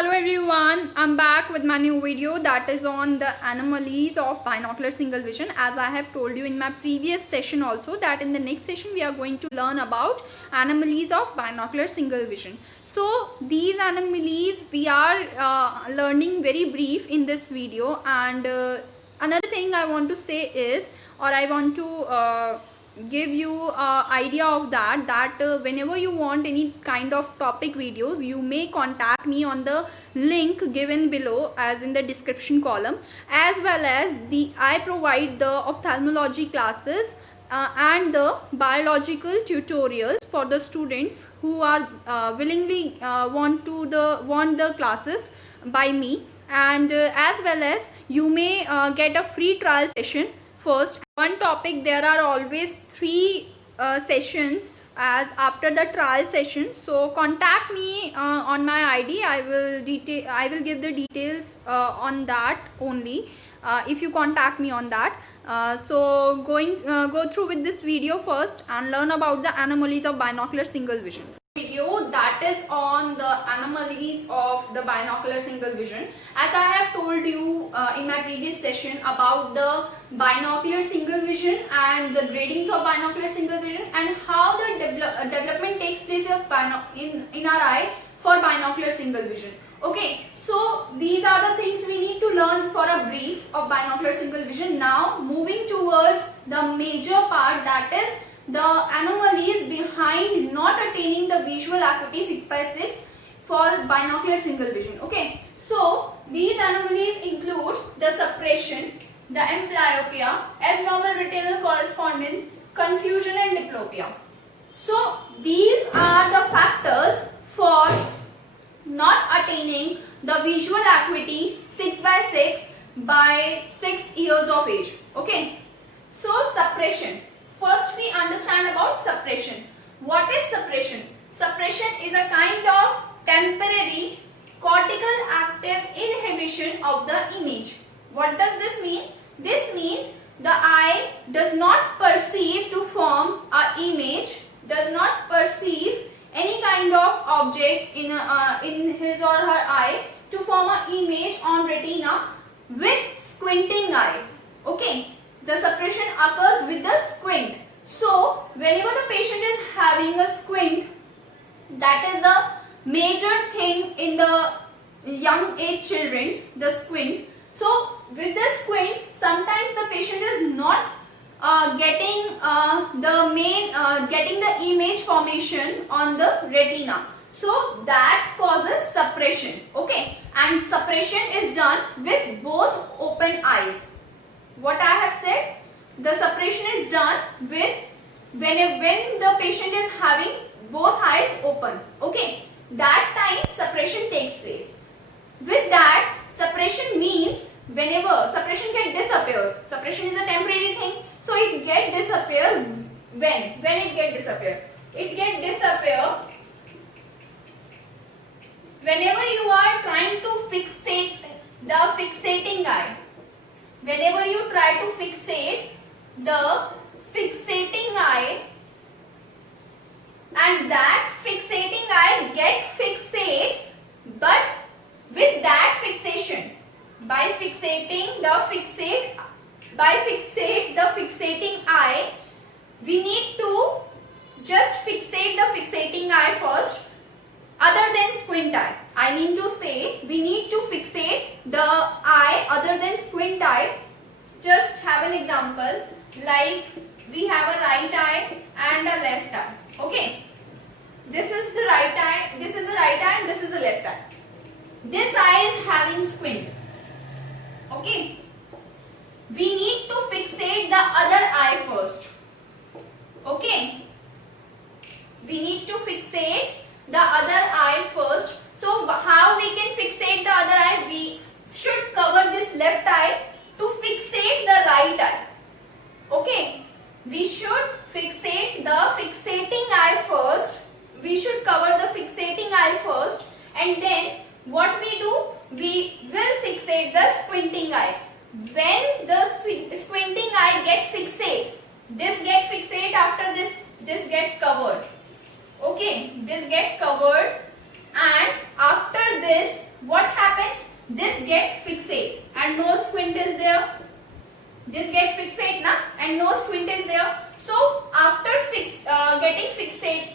Hello everyone, I'm back with my new video that is on the anomalies of binocular single vision. As I have told you in my previous session also, that in the next session we are going to learn about anomalies of binocular single vision. So these anomalies we are learning very brief in this video, and another thing I want to say is, or I want to give you idea of that whenever you want any kind of topic videos, you may contact me on the link given below as in the description column, as well as I provide the ophthalmology classes and the biological tutorials for the students who are willingly want the classes by me, and as well as you may get a free trial session. First, one topic, there are always three sessions as after the trial session. So contact me on my ID. I will give the details on that only if you contact me on that. So go through with this video first and learn about the anomalies of binocular single vision. Video that is on the anomalies of the binocular single vision. As I have told you in my previous session about the binocular single vision and the gradings of binocular single vision, and how the development takes place in our eye for binocular single vision. Okay, so these are the things we need to learn for a brief of binocular single vision. Now moving towards the major part, that is the anomalies behind not attaining the visual acuity 6/6 for binocular single vision. Okay, so these anomalies include the suppression, the amblyopia, abnormal retinal correspondence, confusion and diplopia. So these are the factors for not attaining the visual acuity 6/6 by 6 years of age. Okay, so suppression. First we understand about suppression. What is suppression? Suppression is a kind of temporary cortical active inhibition of the image. What does this mean? This means the eye does not perceive to form an image, does not perceive any kind of object in his or her eye to form an image on retina with squinting eye. Okay, the suppression occurs with the squint. So whenever the patient is having a squint, that is the major thing in the young age children's, the squint. So with the squint, sometimes the patient is not getting the image formation on the retina. So that causes suppression. Okay, and suppression is done with both open eyes. What I have said, the suppression is done with when the patient is having both eyes open. Okay, that time suppression takes place. With that, suppression means whenever suppression disappears. Suppression is a temporary thing, so it get disappear when it get disappear. It get disappear whenever you are trying to fixate the fixating eye. Whenever you try to fixate the fixating eye, and that fixating eye get fixate, but with that fixation, by fixate the fixating eye, we need to just fixate the fixating eye first, other than squint eye. I mean to say, we need to fixate the eye other than squint eye. Just have an example, like we have a right eye and a left eye. Okay, this is the right eye, this is a right eye, and this is a left eye. This eye is having squint. Okay, we need to fixate the other eye first. Okay, we need to fixate the other eye first. So how we can fixate the other eye? We should cover this left eye to fixate the right eye. Okay, we should fixate the fixating eye first. We should cover the fixating eye first, and then what we do? We will fixate the squinting eye. When the squinting eye get fixate, this get fixate, after this get covered. Okay, this get covered, and after this what get fixate and no squint is there. This get fixate na, and no squint is there. So after getting fixate,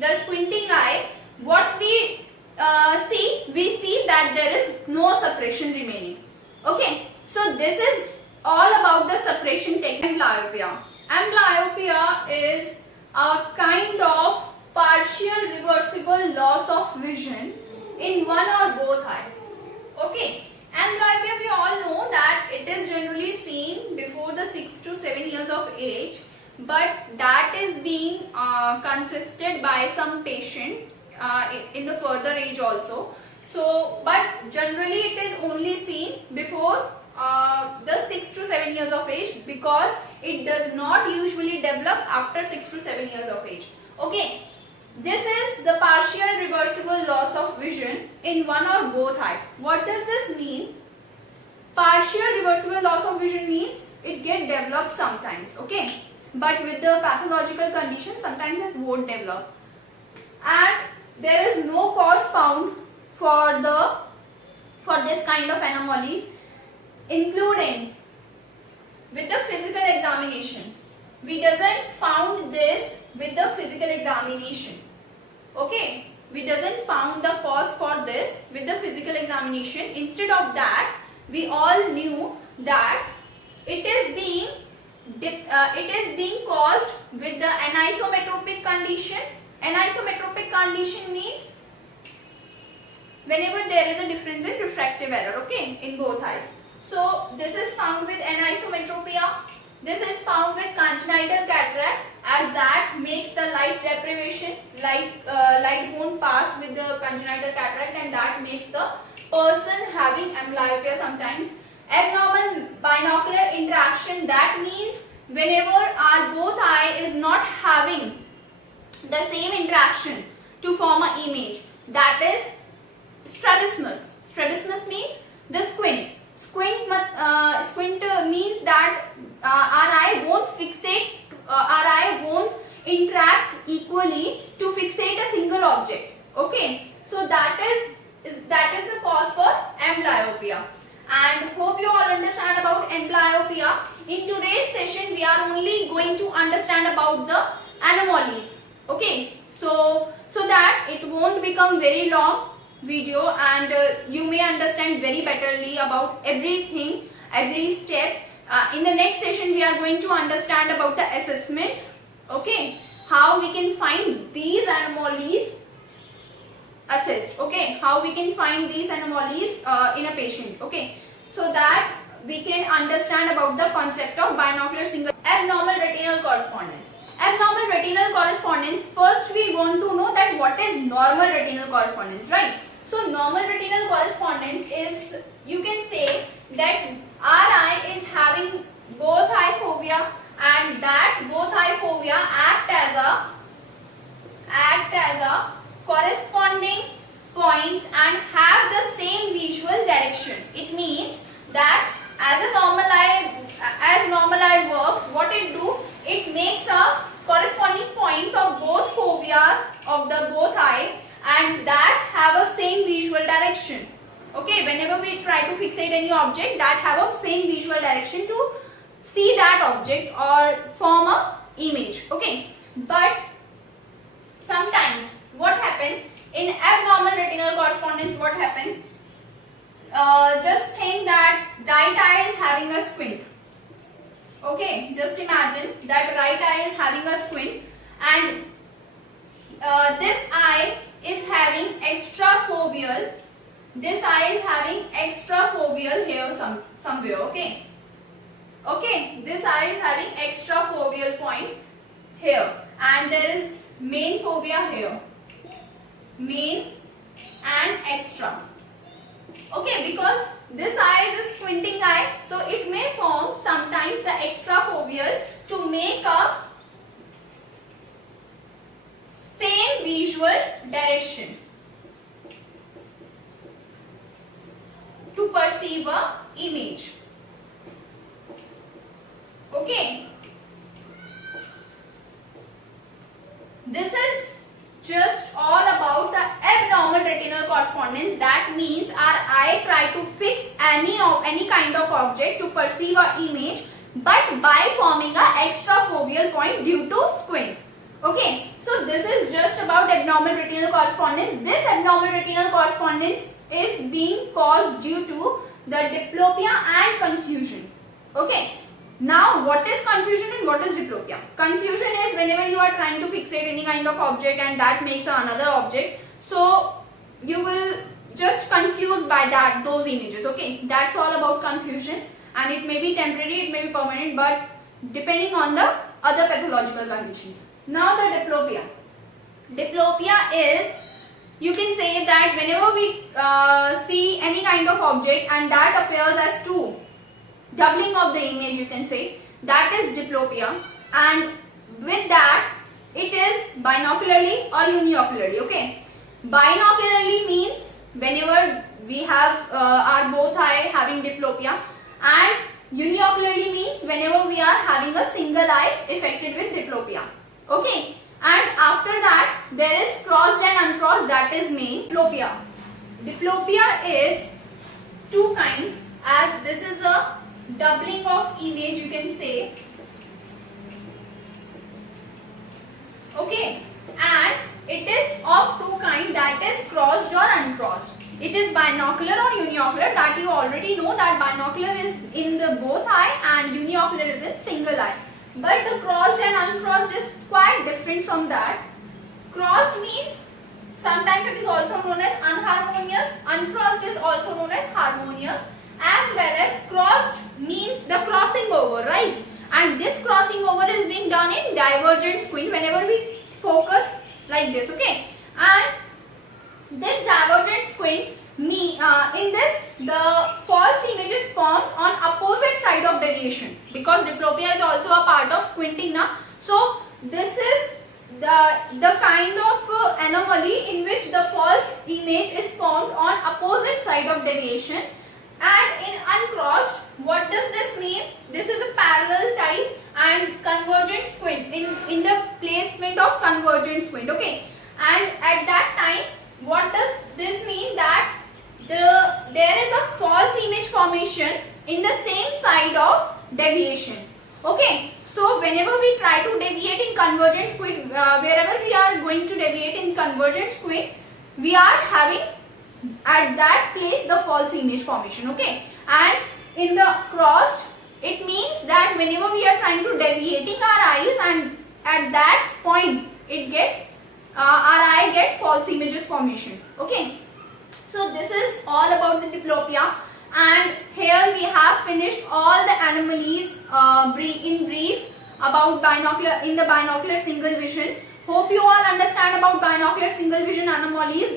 the squinting eye, what we see that there is no suppression remaining. Okay, so this is all about the suppression technique. Amblyopia. Amblyopia is a kind of partial reversible loss of vision in one or both eye. Okay, amblyopia, we all know that it is generally seen before the 6 to 7 years of age, but that is being consisted by some patient in the further age also. So, but generally it is only seen before the 6 to 7 years of age, because it does not usually develop after 6 to 7 years of age. Okay, this is the partial reversible loss of vision in one or both eye. What does this mean? Partial reversible loss of vision means it get developed sometimes, okay, but with the pathological condition sometimes it won't develop, and there is no cause found for this kind of anomalies, including with the physical examination. We doesn't found this with the physical examination. Okay, we doesn't found the cause for this with the physical examination. Instead of that, we all knew that it is being caused with the anisometropic condition. Anisometropic condition means whenever there is a difference in refractive error, okay, in both eyes. So this is found with anisometropia. This is found with congenital cataract, as that makes the light deprivation. Light won't pass with the congenital cataract, and that makes the person having amblyopia sometimes. Abnormal binocular interaction, that means whenever our both eye is not having the same interaction to form an image, that is strabismus. Strabismus means the squint. Squint means that our eye won't fixate, our eye won't interact equally to fixate a single object. Okay, so that is the cause for amblyopia. And hope you all understand about amblyopia. In today's session, we are only going to understand about the anomalies. Okay, so that it won't become very long video, and you may understand very betterly about everything, every step. In the next session, we are going to understand about the assessments. Okay, how we can find these anomalies assessed. Okay, how we can find these anomalies in a patient. Okay, so that we can understand about the concept of binocular single. Abnormal retinal correspondence. Abnormal retinal correspondence, first we want to know that what is normal retinal correspondence, right? So normal retinal correspondence is, you can say that our eye is having both eye fovea, and that both eye fovea act as a corresponding points and have the same visual direction. It means that as normal eye works, what it do? It makes a corresponding points of both fovea of the both eye, and that have a same visual direction. Okay, whenever we try to fixate any object, that have a same visual direction to see that object or form a image. Okay, but sometimes what happen in abnormal retinal correspondence, what happen? Just think that right eye is having a squint. Okay, just imagine that right eye is having a squint, and this eye is having extrafoveal. This eye is having extrafoveal here somewhere. Okay. Okay, this eye is having extrafoveal point here, and there is main fovea here. Main and extra. Okay, because this eye is a squinting eye, so it may form sometimes the extrafoveal to make a same visual direction to perceive a image. Okay, this is just all about the abnormal retinal correspondence. correspondence. That means our eye try to fix any kind of object to perceive an image, but by forming a extrafoveal point due to squint. Okay, so this is just about abnormal retinal correspondence. This abnormal retinal correspondence is being caused due to the diplopia and confusion. Okay. Now, what is confusion and what is diplopia? Confusion is whenever you are trying to fixate any kind of object and that makes another object. So, you will just confuse by those images. Okay, that's all about confusion, and it may be temporary, it may be permanent, but depending on the other pathological conditions. Now, the diplopia. Diplopia is, you can say that whenever we see any kind of object and that appears as two, doubling of the image, you can say, that is diplopia, and with that it is binocularly or uniocularly. Okay, binocularly means whenever we have our both eye having diplopia, and uniocularly means whenever we are having a single eye affected with diplopia. Okay, and after that there is crossed and uncrossed, that is main diplopia. Diplopia is two kind, as this is a doubling of image, you can say. Okay, and it is of two kind, that is crossed or uncrossed. It is binocular or uniocular, that you already know that binocular is in the both eye and uniocular is in single eye. But the crossed and uncrossed is quite different from that. Crossed means sometimes it is also known as unharmonious, uncrossed is also known as harmonious, as well as crossed means the crossing over, right? And this crossing over is being done in divergent squint whenever we focus like this. Okay, and this divergent squint in this the false image is formed on opposite side of deviation, because diplopia is also a part of squinting now. So this is the kind of anomaly in which the false image is formed on opposite side of deviation. And in uncrossed, what does this mean? This is a parallel type and convergent squint, in the placement of convergent squint. Okay, and at that time, what does this mean? That there is a false image formation in the same side of deviation. Okay, so whenever we try to deviate in convergent squint, wherever we are going to deviate in convergent squint, we are having at that place the false image formation. Okay, and in the crossed, it means that whenever we are trying to deviating our eyes, and at that point it our eye get false images formation. Okay, so this is all about the diplopia, and here we have finished all the anomalies in brief about binocular single vision. Hope you all understand about binocular single vision anomalies.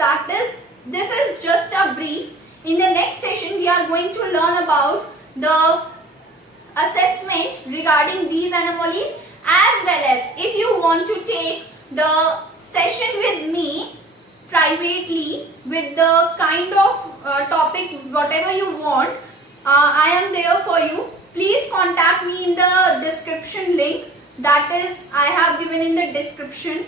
This is just a brief. In the next session, we are going to learn about the assessment regarding these anomalies, as well as if you want to take the session with me privately with the kind of topic whatever you want, I am there for you. Please contact me in the description link, that is I have given in the description.